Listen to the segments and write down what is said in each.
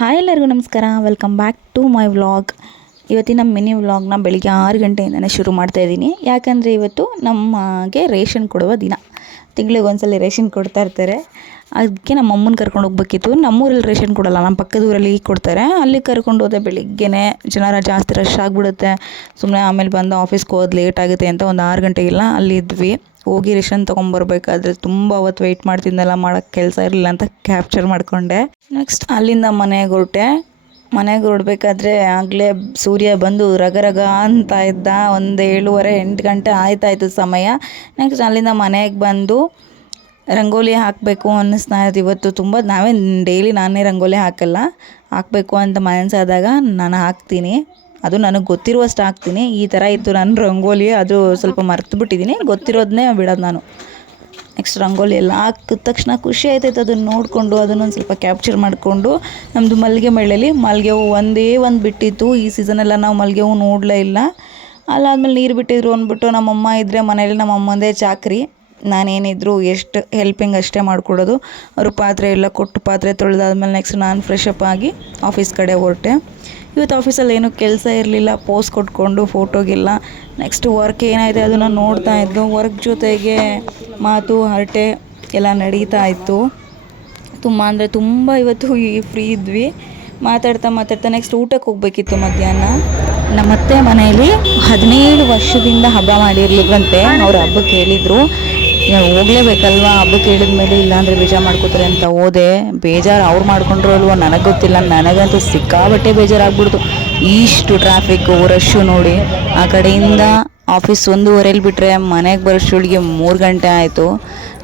Hi ಎಲ್ಲರಿಗೂ ನಮಸ್ಕಾರ, welcome back to my vlog. ಇವತ್ತಿನ ಮಿನಿ ವ್ಲಾಗ್ನ ಬೆಳಿಗ್ಗೆ 6 ಗಂಟೆಯಿಂದನೇ ಶುರು ಮಾಡ್ತಾಯಿದ್ದೀನಿ. ಯಾಕಂದರೆ ಇವತ್ತು ನಮಗೆ ರೇಷನ್ ಕೊಡುವ ದಿನ. ತಿಂಗಳಿಗೆ ಒಂದ್ಸಲ ರೇಷನ್ ಕೊಡ್ತಾ ಇರ್ತಾರೆ. ಅದಕ್ಕೆ ನಮ್ಮ ಅಮ್ಮನ ಕರ್ಕೊಂಡು ಹೋಗ್ಬೇಕಿತ್ತು. ನಮ್ಮೂರಲ್ಲಿ ರೇಷನ್ ಕೊಡಲ್ಲ, ನಮ್ಮ ಪಕ್ಕದ ಊರಲ್ಲಿ ಕೊಡ್ತಾರೆ. ಅಲ್ಲಿ ಕರ್ಕೊಂಡು ಹೋದೆ. ಬೆಳಿಗ್ಗೆನೇ ಜನರ ಜಾಸ್ತಿ ರಶ್ ಆಗಿಬಿಡುತ್ತೆ. ಸುಮ್ಮನೆ ಆಮೇಲೆ ಬಂದು ಆಫೀಸ್ಗೆ ಹೋಗೋದು ಲೇಟ್ ಆಗುತ್ತೆ ಅಂತ ಒಂದು 6 ಗಂಟೆಗೆಲ್ಲ ಅಲ್ಲಿದ್ವಿ. ಹೋಗಿ ರೇಷನ್ ತೊಗೊಂಬರ್ಬೇಕಾದ್ರೆ ತುಂಬ ಹೊತ್ತು ವೆಯ್ಟ್ ಮಾಡ್ತಿದ್ದೆಲ್ಲ ಮಾಡೋಕ್ಕೆ ಕೆಲಸ ಇರಲಿಲ್ಲ ಅಂತ ಕ್ಯಾಪ್ಚರ್ ಮಾಡಿಕೊಂಡೆ. ನೆಕ್ಸ್ಟ್ ಅಲ್ಲಿಂದ ಮನೆಗೆ ಹೊರಡಬೇಕಾದ್ರೆ ಆಗಲೇ ಸೂರ್ಯ ಬಂದು ರಗ ಅಂತ ಇದ್ದ. ಒಂದು 7:30 8 ಗಂಟೆ ಆಯ್ತಾಯಿತು ಸಮಯ. ನೆಕ್ಸ್ಟ್ ಅಲ್ಲಿಂದ ಮನೆಗೆ ಬಂದು ರಂಗೋಲಿ ಹಾಕಬೇಕು ಅನ್ನಿಸ್ತಾ ಇತ್ತು. ಇವತ್ತು ತುಂಬ ನಾನೇ ರಂಗೋಲಿ ಹಾಕಬೇಕು ಅಂತ ಮನಸ್ಸಾದಾಗ ನಾನು ಹಾಕ್ತೀನಿ. ಅದು ನನಗೆ ಗೊತ್ತಿರುವಷ್ಟು ಹಾಕ್ತೀನಿ. ಈ ಥರ ಇತ್ತು ನನ್ನ ರಂಗೋಲಿ. ಅದು ಸ್ವಲ್ಪ ಮರ್ತು ಬಿಟ್ಟಿದ್ದೀನಿ, ಗೊತ್ತಿರೋದನ್ನೇ ಬಿಡೋದು ನಾನು. ನೆಕ್ಸ್ಟ್ ರಂಗೋಲಿ ಎಲ್ಲ ಹಾಕಿದ ತಕ್ಷಣ ಖುಷಿ ಆಯ್ತೈತೆ. ಅದನ್ನು ನೋಡಿಕೊಂಡು ಅದನ್ನೊಂದು ಸ್ವಲ್ಪ ಕ್ಯಾಪ್ಚರ್ ಮಾಡಿಕೊಂಡು, ನಮ್ಮದು ಮಲ್ಲಿಗೆ ಮೇಳಲ್ಲಿ ಮಲ್ಲಿಗೆ ಹೂವು ಒಂದೇ ಒಂದು ಬಿಟ್ಟಿತ್ತು. ಈ ಸೀಸನೆಲ್ಲ ನಾವು ಮಲ್ಲಿಗೆ ಹೂವು ನೋಡಲೇ ಇಲ್ಲ. ಅಲ್ಲಾದ್ಮೇಲೆ ನೀರು ಬಿಟ್ಟಿದ್ರು ಅಂದ್ಬಿಟ್ಟು ನಮ್ಮಮ್ಮ ಇದ್ದರೆ ಮನೇಲಿ ನಮ್ಮಮ್ಮಂದೇ ಚಾಕ್ರಿ. ನಾನೇನಿದ್ರು ಎಷ್ಟು ಹೆಲ್ಪಿಂಗ್ ಅಷ್ಟೇ ಮಾಡಿಕೊಡೋದು. ಅವರು ಪಾತ್ರೆ ಎಲ್ಲ ಕೊಟ್ಟು ಪಾತ್ರೆ ತೊಳೆದಾದ್ಮೇಲೆ ನೆಕ್ಸ್ಟ್ ನಾನು ಫ್ರೆಶ್ ಅಪ್ ಆಗಿ ಆಫೀಸ್ ಕಡೆ ಹೊರಟೆ. ಇವತ್ತು ಆಫೀಸಲ್ಲಿ ಏನೂ ಕೆಲಸ ಇರಲಿಲ್ಲ. ಪೋಸ್ ಕೊಟ್ಕೊಂಡು ಫೋಟೋಗೆಲ್ಲ ನೆಕ್ಸ್ಟ್ ವರ್ಕ್ ಏನಾಯಿತು ಅದನ್ನು ನೋಡ್ತಾ ಇದ್ದು. ವರ್ಕ್ ಜೊತೆಗೆ ಮಾತು ಹರಟೆ ಎಲ್ಲ ನಡೀತಾ ಇತ್ತು. ತುಂಬ ಇವತ್ತು ಫ್ರೀ ಇದ್ವಿ. ಮಾತಾಡ್ತಾ ನೆಕ್ಸ್ಟ್ ಊಟಕ್ಕೆ ಹೋಗಬೇಕಿತ್ತು ಮಧ್ಯಾಹ್ನ. ನಮ್ಮತ್ತೆ ಮನೆಯಲ್ಲಿ 17 ವರ್ಷದಿಂದ ಹಬ್ಬ ಮಾಡಿರ್ಲಿಲ್ವಂತೆ. ಅವ್ರ ಹಬ್ಬಕ್ಕೆ ಹೇಳಿದರು, ಹೋಗಲೇಬೇಕಲ್ವಾ ಹಬ್ಬಕ್ಕೆ ಹೇಳಿದ ಮೇಲೆ, ಇಲ್ಲಾಂದರೆ ಬೇಜಾರು ಮಾಡ್ಕೋತಾರೆ ಅಂತ ಹೋದೆ. ಬೇಜಾರು ಅವ್ರು ಮಾಡ್ಕೊಂಡ್ರು ಅಲ್ವೋ ನನಗೆ ಗೊತ್ತಿಲ್ಲ. ನನಗಂತೂ ಸಿಕ್ಕಾಬಟ್ಟೆ ಬೇಜಾರಾಗ್ಬಿಡ್ತು. ಇಷ್ಟು ಟ್ರಾಫಿಕ್ಕು ರಶ್ಶು ನೋಡಿ. ಆ ಕಡೆಯಿಂದ ಆಫೀಸ್ 1:15 ಬಿಟ್ಟರೆ ಮನೆಗೆ ಬರೋಷ್ಟೊಳಗೆ 3 ಗಂಟೆ ಆಯಿತು.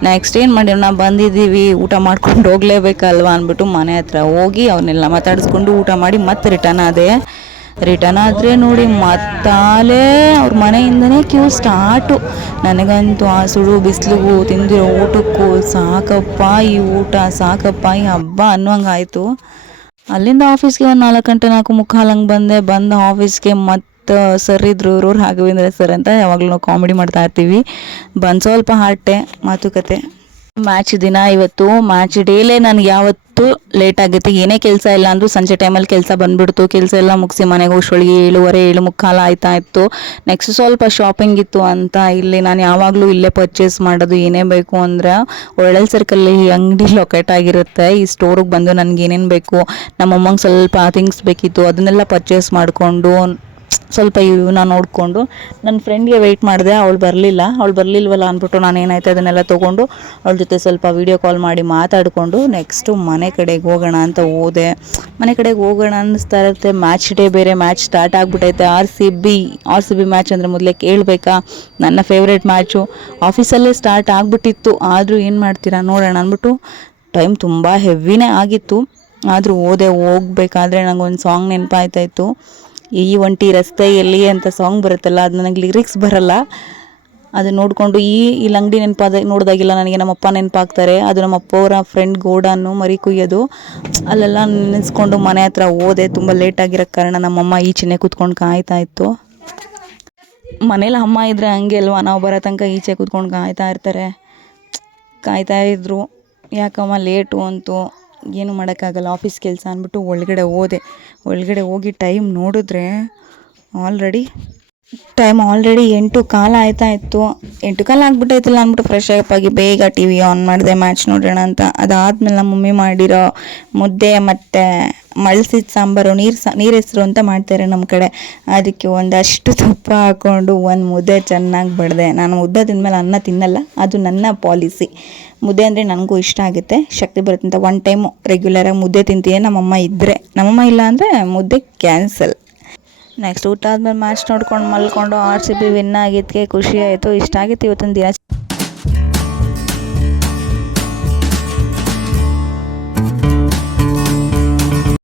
ನೆಕ್ಸ್ಟ್ ಏನು ಮಾಡಿದ್ರು, ನಾವು ಬಂದಿದ್ದೀವಿ ಊಟ ಮಾಡ್ಕೊಂಡು ಹೋಗಲೇಬೇಕಲ್ವ ಅಂದ್ಬಿಟ್ಟು ಮನೆ ಹತ್ರ ಹೋಗಿ ಅವನ್ನೆಲ್ಲ ಮಾತಾಡಿಸ್ಕೊಂಡು ಊಟ ಮಾಡಿ ಮತ್ತೆ ರಿಟರ್ನ್ ಆದರೆ ನೋಡಿ ಮತ್ತಾಲೇ ಅವ್ರ ಮನೆಯಿಂದನೇ ಕ್ಯೂ ಸ್ಟಾರ್ಟು. ನನಗಂತೂ ಆ ಸುಡು ಬಿಸಿಲಿಗೂ ತಿಂದಿರೋ ಊಟಕ್ಕೂ ಸಾಕಪ್ಪ ಈ ಹಬ್ಬ ಅನ್ನುವಂಗಾಯಿತು. ಅಲ್ಲಿಂದ ಆಫೀಸ್ಗೆ ಒಂದು 4 ಗಂಟೆ 4:45 ಹಂಗೆ ಬಂದ ಆಫೀಸ್ಗೆ ಮತ್ತು ಸರ್ ಇದ್ರು, ಇವ್ರು ರಾಘವೇಂದ್ರ ಸರ್ ಅಂತ ಯಾವಾಗಲೂ ಕಾಮಿಡಿ ಮಾಡ್ತಾ ಇರ್ತೀವಿ. ಬಂದು ಸ್ವಲ್ಪ ಹಾಟೆ ಮಾತುಕತೆ. ಮ್ಯಾಚ್ ದಿನ ಇವತ್ತು. ಮ್ಯಾಚ್ ಡೇಲೇ ನನಗೆ ಯಾವತ್ತೂ ಲೇಟ್ ಆಗುತ್ತೆ. ಏನೇ ಕೆಲಸ ಇಲ್ಲ ಅಂದರೂ ಸಂಜೆ ಟೈಮಲ್ಲಿ ಕೆಲಸ ಬಂದುಬಿಡ್ತು. ಕೆಲಸ ಎಲ್ಲ ಮುಗಿಸಿ ಮನೆಗೆ ಹೋಗೋಷ್ಟೊಳಗೆ 7:15 7:45 ಆಯ್ತಾ ಇತ್ತು. ನೆಕ್ಸ್ಟ್ ಸ್ವಲ್ಪ ಶಾಪಿಂಗ್ ಇತ್ತು ಅಂತ ಇಲ್ಲಿ ನಾನು ಯಾವಾಗಲೂ ಇಲ್ಲೇ ಪರ್ಚೇಸ್ ಮಾಡೋದು. ಏನೇ ಬೇಕು ಅಂದರೆ ಒಳ್ಳೆಯ ಸರ್ಕಲ್ಲಿ ಈ ಅಂಗಡಿ ಲೊಕೇಟ್ ಆಗಿರುತ್ತೆ. ಈ ಸ್ಟೋರಿಗೆ ಬಂದು ನನಗೆ ಏನೇನು ಬೇಕು, ನಮ್ಮಮ್ಮಂಗೆ ಸ್ವಲ್ಪ ಥಿಂಗ್ಸ್ ಬೇಕಿತ್ತು, ಅದನ್ನೆಲ್ಲ ಪರ್ಚೇಸ್ ಮಾಡಿಕೊಂಡು ಸ್ವಲ್ಪ ಇವನ್ನ ನೋಡಿಕೊಂಡು ನನ್ನ ಫ್ರೆಂಡ್ಗೆ ವೆಯ್ಟ್ ಮಾಡಿದೆ. ಅವಳು ಬರಲಿಲ್ವಲ್ಲ ಅಂದ್ಬಿಟ್ಟು ನಾನು ಏನಾಯ್ತು ಅದನ್ನೆಲ್ಲ ತೊಗೊಂಡು ಅವಳ ಜೊತೆ ಸ್ವಲ್ಪ ವೀಡಿಯೋ ಕಾಲ್ ಮಾಡಿ ಮಾತಾಡಿಕೊಂಡು ನೆಕ್ಸ್ಟು ಮನೆ ಕಡೆಗೆ ಹೋಗೋಣ ಅಂತ ಹೋದೆ. ಮನೆ ಕಡೆಗೆ ಹೋಗೋಣ ಅನ್ನಿಸ್ತಾ ಇರುತ್ತೆ. ಮ್ಯಾಚ್ ಡೇ ಬೇರೆ, ಮ್ಯಾಚ್ ಸ್ಟಾರ್ಟ್ ಆಗಿಬಿಟ್ಟೈತೆ. ಆರ್ ಸಿ ಬಿ ಮ್ಯಾಚ್ ಅಂದರೆ ಮೊದಲೇ ಕೇಳಬೇಕಾ, ನನ್ನ ಫೇವ್ರೇಟ್ ಮ್ಯಾಚು. ಆಫೀಸಲ್ಲೇ ಸ್ಟಾರ್ಟ್ ಆಗಿಬಿಟ್ಟಿತ್ತು. ಆದರೂ ಏನು ಮಾಡ್ತೀರಾ ನೋಡೋಣ ಅಂದ್ಬಿಟ್ಟು ಟೈಮ್ ತುಂಬ ಹೆವಿನೇ ಆಗಿತ್ತು. ಆದರೂ ಹೋಗಬೇಕಾದ್ರೆ ನನಗೊಂದು ಸಾಂಗ್ ನೆನಪಾಯ್ತಾಯಿತ್ತು. ಈ ಒಂಟಿ ರಸ್ತೆಯಲ್ಲಿ ಅಂತ ಸಾಂಗ್ ಬರುತ್ತಲ್ಲ, ಅದು ನನಗೆ ಲಿರಿಕ್ಸ್ ಬರಲ್ಲ. ಅದು ನೋಡಿಕೊಂಡು ಈ ಅಂಗಡಿ ನೋಡಿದಾಗೆಲ್ಲ ನನಗೆ ನಮ್ಮಪ್ಪ ನೆನಪಾಗ್ತಾರೆ. ಅದು ನಮ್ಮಪ್ಪ ಅವರ ಫ್ರೆಂಡ್ ಗೋಡನ್ನು ಮರಿ ಕುಯ್ಯೋದು. ಅಲ್ಲೆಲ್ಲ ನೆನೆಸ್ಕೊಂಡು ಮನೆ ಹತ್ರ ಹೋದೆ. ತುಂಬ ಲೇಟ್ ಆಗಿರೋ ಕಾರಣ ನಮ್ಮಮ್ಮ ಈಚೆನೇ ಕೂತ್ಕೊಂಡು ಕಾಯ್ತಾ ಇತ್ತು. ಮನೇಲಿ ಅಮ್ಮ ಇದ್ದರೆ ಹಂಗೆ ಅಲ್ವಾ, ನಾವು ಬರೋ ತನಕ ಈಚೆ ಕೂತ್ಕೊಂಡು ಕಾಯ್ತಾ ಇದ್ರು. ಯಾಕಮ್ಮ ಲೇಟು ಅಂತು, ಏನು ಮಾಡೋಕ್ಕಾಗಲ್ಲ ಆಫೀಸ್ ಕೆಲಸ ಅಂದ್ಬಿಟ್ಟು ಒಳಗಡೆ ಹೋಗಿ ಟೈಮ್ ನೋಡಿದ್ರೆ ಆಲ್ರೆಡಿ 8:15 ಆಯ್ತಾ ಇತ್ತು. 8:15 ಆಗ್ಬಿಟ್ಟೈತಿಲ್ಲ ಅಂದ್ಬಿಟ್ಟು ಫ್ರೆಶ್ ಅಪ್ ಆಗಿ ಬೇಗ ಟಿ ವಿ ಆನ್ ಮಾಡಿದೆ ಮ್ಯಾಚ್ ನೋಡೋಣ ಅಂತ. ಅದಾದಮೇಲೆ ನಮ್ಮ ಮಮ್ಮಿ ಮಾಡಿರೋ ಮುದ್ದೆ ಮತ್ತು ಮಳ್ಸಿದ ಸಾಂಬಾರು, ನೀರು ಹೆಸರು ಅಂತ ಮಾಡ್ತಾರೆ ನಮ್ಮ ಕಡೆ. ಅದಕ್ಕೆ ಒಂದಷ್ಟು ತುಪ್ಪ ಹಾಕ್ಕೊಂಡು ಒಂದು ಮುದ್ದೆ ಚೆನ್ನಾಗಿ ಬಡಿದೆ. ನಾನು ಮುದ್ದೆ ತಿಂದಮೇಲೆ ಅನ್ನ ತಿನ್ನಲ್ಲ, ಅದು ನನ್ನ ಪಾಲಿಸಿ. ಮುದ್ದೆ ಅಂದರೆ ನನಗೂ ಇಷ್ಟ ಆಗುತ್ತೆ, ಶಕ್ತಿ ಬರುತ್ತೆ ಅಂತ 1 ಟೈಮು ರೆಗ್ಯುಲರಾಗಿ ಮುದ್ದೆ ತಿಂತೀನಿ ನಮ್ಮಮ್ಮ ಇಲ್ಲ ಅಂದರೆ ಮುದ್ದೆ ಕ್ಯಾನ್ಸಲ್. ನೆಕ್ಸ್ಟ್ ಊಟ ಆದಮೇಲೆ ಮ್ಯಾಚ್ ನೋಡ್ಕೊಂಡು ಮಲ್ಕೊಂಡು RCB ವಿನ್ ಆಗಿದ್ದಕ್ಕೆ ಖುಷಿ ಆಯಿತು. ಇಷ್ಟ ಆಗಿತ್ತು ಇವತ್ತಿನ ದಿನ.